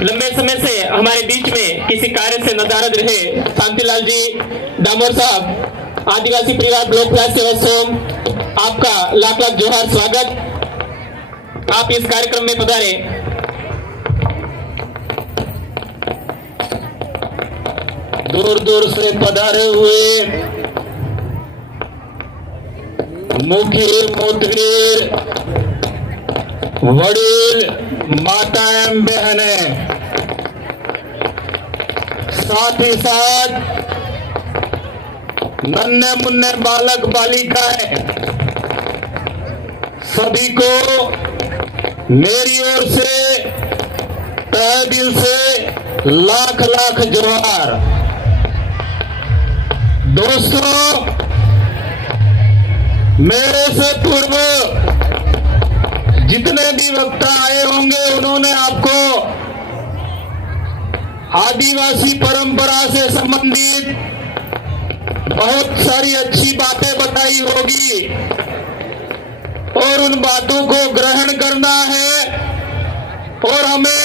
लंबे समय से हमारे बीच में किसी कार्य से नदारद रहे शांतिलाल जी डामोर साहब, आदिवासी परिवार ब्लॉक क्लास सेवा सोम, आपका लाख लाख जोहार, स्वागत। आप इस कार्यक्रम में पधारे। दूर दूर से पधारे हुए मुखी मुद्रीर वडील माता एवं बहने, साथ ही साथ नन्हे मुन्ने बालक बालिकाएं, सभी को मेरी ओर से तहे दिल से लाख लाख जोहार। दोस्तों, मेरे से पूर्व जितने भी वक्ता आए होंगे उन्होंने आपको आदिवासी परंपरा से संबंधित बहुत सारी अच्छी बातें बताई होगी और उन बातों को ग्रहण करना है और हमें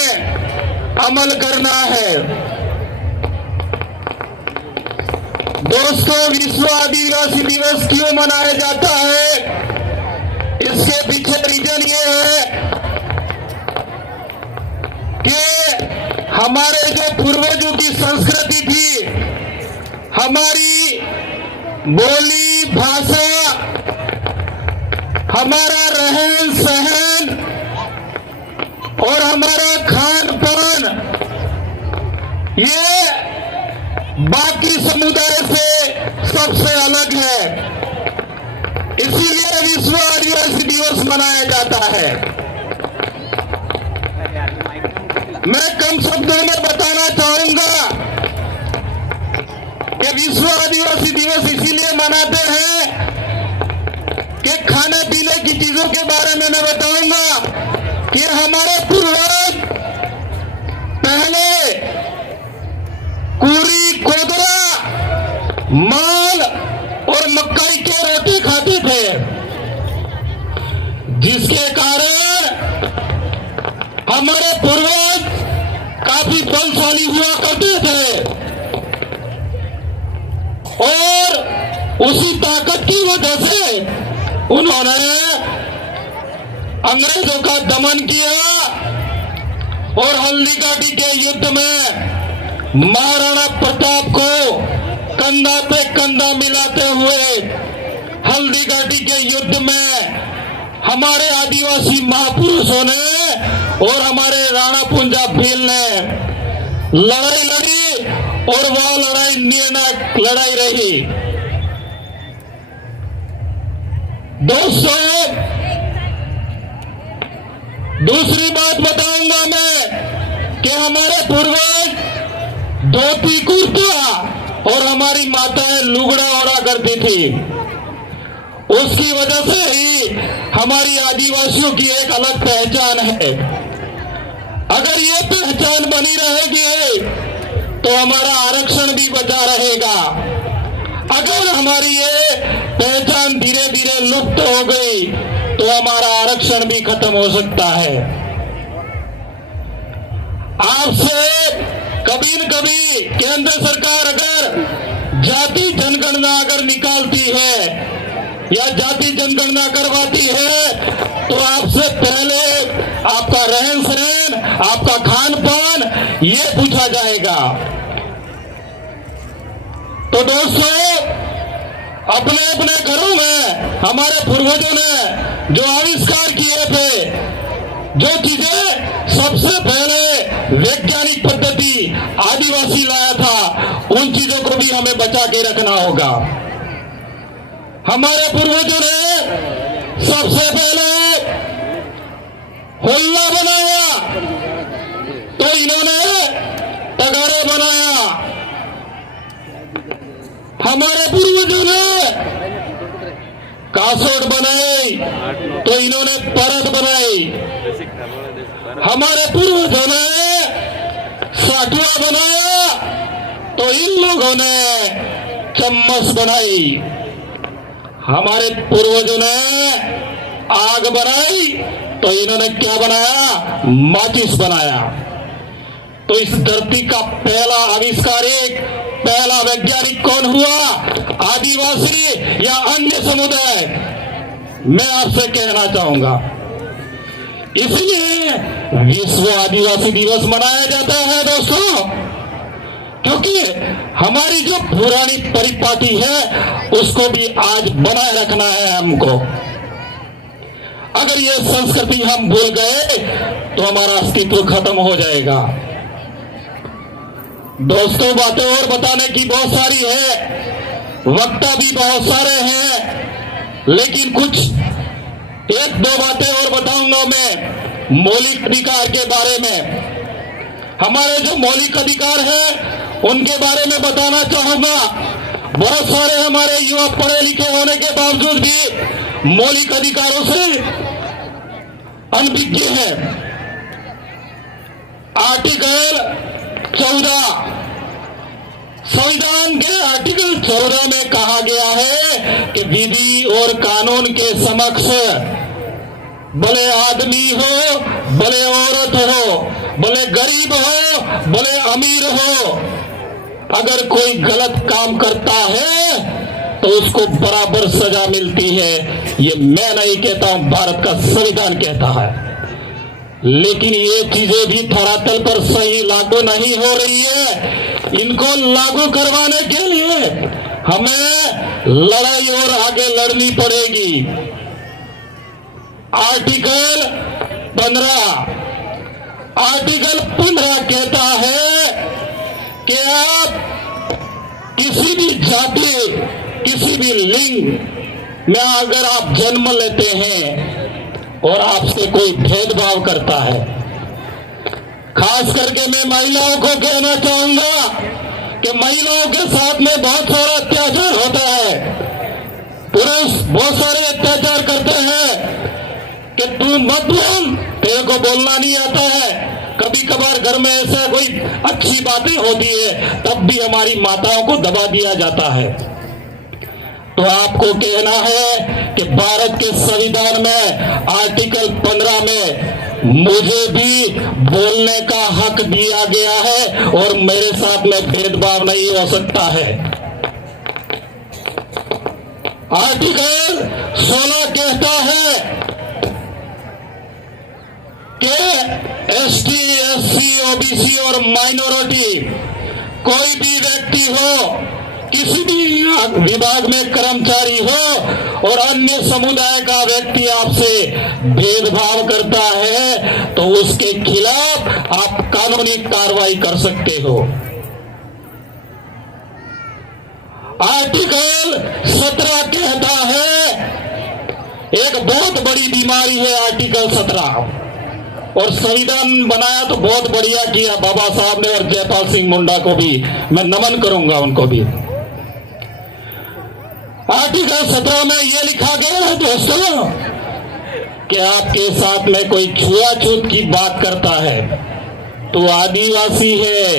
अमल करना है। दोस्तों, विश्व आदिवासी दिवस क्यों मनाया जाता है? इसके पीछे रीजन ये है कि हमारे जो पूर्वजों की संस्कृति थी, हमारी बोली भाषा, हमारा रहन सहन और हमारा खान पान, ये बाकी समुदाय से सबसे अलग है। इसीलिए विश्व आदिवासी दिवस मनाया जाता है। मैं कम शब्दों में बताना चाहूंगा कि विश्व आदिवासी दिवस इसीलिए मनाते हैं कि खाने पीने की चीजों के बारे में मैं बताऊंगा कि हमारे पूर्वज पहले कुरी, कोदरा, माल और मकई के रोटी खाते थे, जिसके कारण हमारे पूर्वज काफी बलशाली हुआ करते थे और उसी ताकत की वजह से उन्होंने अंग्रेजों का दमन किया और हल्दी घाटी के युद्ध में महाराणा प्रताप को कंधा पे कंधा मिलाते हुए हल्दी घाटी के युद्ध में हमारे आदिवासी महापुरुषों ने और हमारे राणा पुंजा भील ने लड़ाई लड़ी और वह लड़ाई निर्णायक लड़ाई रही। दोस्तों, दूसरी बात बताऊंगा मैं कि हमारे पूर्वज धोती कुर्ता और हमारी माताएं लुगड़ा ओढ़ा करती थी। उसकी वजह से ही हमारी आदिवासियों की एक अलग पहचान है। अगर ये पहचान बनी रहेगी तो हमारा आरक्षण भी बचा रहेगा। अगर हमारी ये पहचान धीरे धीरे लुप्त हो गई तो हमारा आरक्षण भी खत्म हो सकता है। आपसे कभी न कभी केंद्र सरकार अगर जाति जनगणना अगर निकालती है या जाति जनगणना करवाती है तो आपसे पहले आपका रहन सहन, आपका खान पान ये पूछा जाएगा। तो दोस्तों, अपने अपने घरों में हमारे पूर्वजों ने जो आविष्कार किए थे, जो चीजें सबसे पहले वैज्ञानिक पद्धति आदिवासी लाया था, उन चीजों को भी हमें बचा के रखना होगा। हमारे पूर्वजों ने सबसे पहले होल्ला बनाया तो इन्होंने तगारे बनाया। हमारे पूर्वजों ने कासोट बनाई तो इन्होंने परत बनाई। हमारे पूर्वजों ने साठुआ बनाया तो इन लोगों ने चम्मच बनाई। हमारे पूर्वजों ने आग बनाई तो इन्होंने क्या बनाया? माचिस बनाया। तो इस धरती का पहला आविष्कारक, पहला वैज्ञानिक कौन हुआ? आदिवासी या अन्य समुदाय? मैं आपसे कहना चाहूंगा, इसलिए विश्व आदिवासी दिवस मनाया जाता है दोस्तों, क्योंकि हमारी जो पुरानी परिपाटी है उसको भी आज बनाए रखना है हमको। अगर ये संस्कृति हम भूल गए तो हमारा अस्तित्व खत्म हो जाएगा। दोस्तों, बातें और बताने की बहुत सारी है, वक्ता भी बहुत सारे हैं, लेकिन कुछ एक दो बातें और बताऊंगा मैं मौलिक अधिकार के बारे में। हमारे जो मौलिक अधिकार है उनके बारे में बताना चाहूंगा। बहुत सारे हमारे युवा पढ़े लिखे होने के बावजूद भी मौलिक अधिकारों से अनभिज्ञ है। आर्टिकल 14 संविधान के आर्टिकल 14 में कहा गया है कि विधि और कानून के समक्ष भले आदमी हो, भले औरत हो, भले गरीब हो, भले अमीर हो, अगर कोई गलत काम करता है तो उसको बराबर सजा मिलती है। ये मैं नहीं कहता हूं, भारत का संविधान कहता है। लेकिन ये चीजें भी धरातल पर सही लागू नहीं हो रही है। इनको लागू करवाने के लिए हमें लड़ाई और आगे लड़नी पड़ेगी। आर्टिकल 15 कहता है कि आप किसी भी जाति, किसी भी लिंग में अगर आप जन्म लेते हैं और आपसे कोई भेदभाव करता है, खास करके मैं महिलाओं को कहना चाहूंगा कि महिलाओं के साथ में बहुत सारा अत्याचार होता है। पुरुष बहुत सारे अत्याचार करते हैं कि तू मत बोल, तेरे को बोलना नहीं आता है। कभी कभार घर में ऐसा कोई अच्छी बातें होती है तब भी हमारी माताओं को दबा दिया जाता है। तो आपको कहना है कि भारत के संविधान में आर्टिकल 15 में मुझे भी बोलने का हक दिया गया है और मेरे साथ में भेदभाव नहीं हो सकता है। आर्टिकल 16 कहता है कि एसटी, एससी, ओबीसी और माइनॉरिटी कोई भी व्यक्ति हो, किसी भी विभाग में कर्मचारी हो और अन्य समुदाय का व्यक्ति आपसे भेदभाव करता है तो उसके खिलाफ आप कानूनी कार्रवाई कर सकते हो। आर्टिकल 17 कहता है, एक बहुत बड़ी बीमारी है आर्टिकल 17, और संविधान बनाया तो बहुत बढ़िया किया बाबा साहब ने, और जयपाल सिंह मुंडा को भी मैं नमन करूंगा, उनको भी। आर्टिकल 17 में यह लिखा गया है दोस्तों कि आपके साथ में कोई छुआछूत की बात करता है, तू आदिवासी है,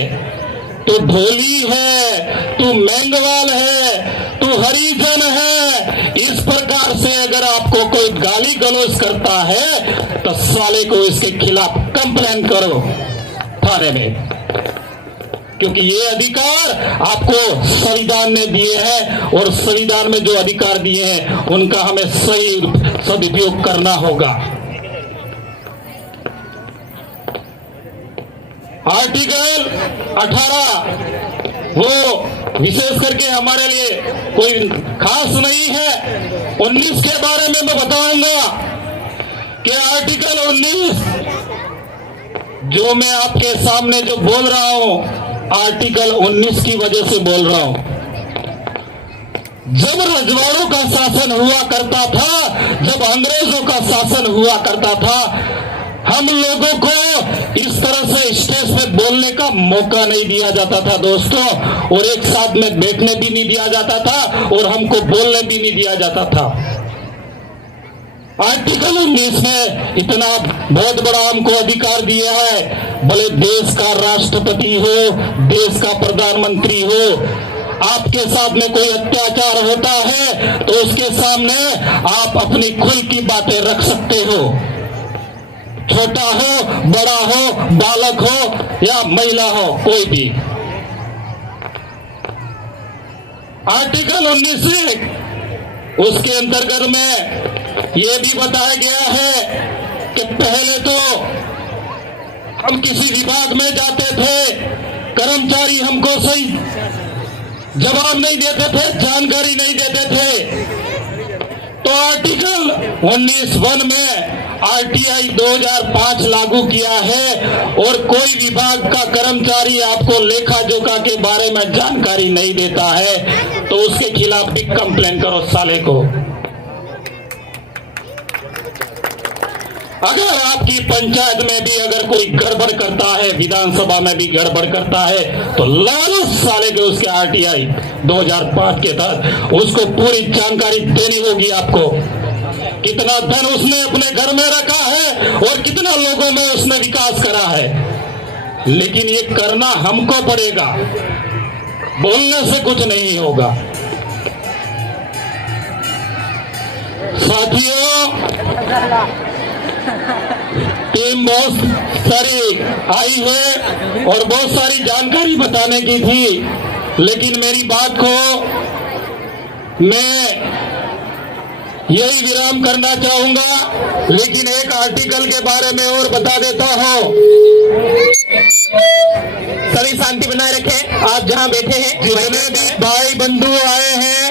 तू ढोली है, तू मेंगवाल है, तू हरिजन है, इस प्रकार से अगर आपको कोई गाली गलौज करता है तो साले को इसके खिलाफ कंप्लेन करो थाने में, क्योंकि ये अधिकार आपको संविधान ने दिए हैं और संविधान में जो अधिकार दिए हैं उनका हमें सही सदुपयोग करना होगा। आर्टिकल 18 वो विशेष करके हमारे लिए कोई खास नहीं है। 19 के बारे में मैं बताऊंगा कि आर्टिकल 19 जो मैं आपके सामने जो बोल रहा हूं, आर्टिकल 19 की वजह से बोल रहा हूं। जब रजवाड़ों का शासन हुआ करता था, जब अंग्रेजों का शासन हुआ करता था, हम लोगों को इस तरह से स्टेज पे बोलने का मौका नहीं दिया जाता था दोस्तों, और एक साथ में बैठने भी नहीं दिया जाता था और हमको बोलने भी नहीं दिया जाता था। आर्टिकल 19 में इतना बहुत बड़ा हमको अधिकार दिया है, भले देश का राष्ट्रपति हो, देश का प्रधानमंत्री हो, आपके साथ में कोई अत्याचार होता है तो उसके सामने आप अपनी खुल की बातें रख सकते हो। छोटा हो, बड़ा हो, बालक हो या महिला हो, कोई भी। आर्टिकल 19 उसके अंतर्गत में यह भी बताया गया है कि पहले तो हम किसी विभाग में जाते थे, कर्मचारी हमको सही जवाब नहीं देते थे, जानकारी नहीं देते थे, तो आर्टिकल 19(1) में आरटीआई 2005 लागू किया है और कोई विभाग का कर्मचारी आपको लेखा जोखा के बारे में जानकारी नहीं देता है तो उसके खिलाफ भी कंप्लेन करो साले को। अगर आपकी पंचायत में भी अगर कोई गड़बड़ करता है, विधानसभा में भी गड़बड़ करता है, तो लालू साले के उसके आरटीआई 2005 के तहत उसको पूरी जानकारी देनी होगी आपको। कितना धन उसने अपने घर में रखा है और कितना लोगों में उसने विकास करा है, लेकिन ये करना हमको पड़ेगा, बोलने से कुछ नहीं होगा। साथियों, टीम बहुत सारी आई है और बहुत सारी जानकारी बताने की थी, लेकिन मेरी बात को मैं यही विराम करना चाहूंगा। लेकिन एक आर्टिकल के बारे में और बता देता हूं। सभी शांति बनाए रखें, आप जहां बैठे हैं। जितने भी भाई बंधु आए हैं,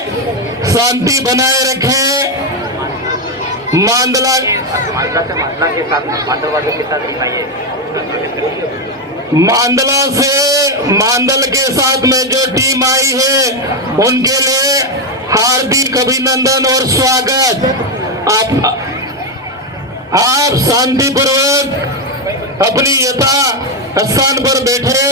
शांति बनाए रखें। मांदला से मांदल के साथ में जो टीम आई है उनके लिए हार्दिक अभिनंदन और स्वागत। आप शांतिपूर्वक अपनी यथा स्थान पर बैठे।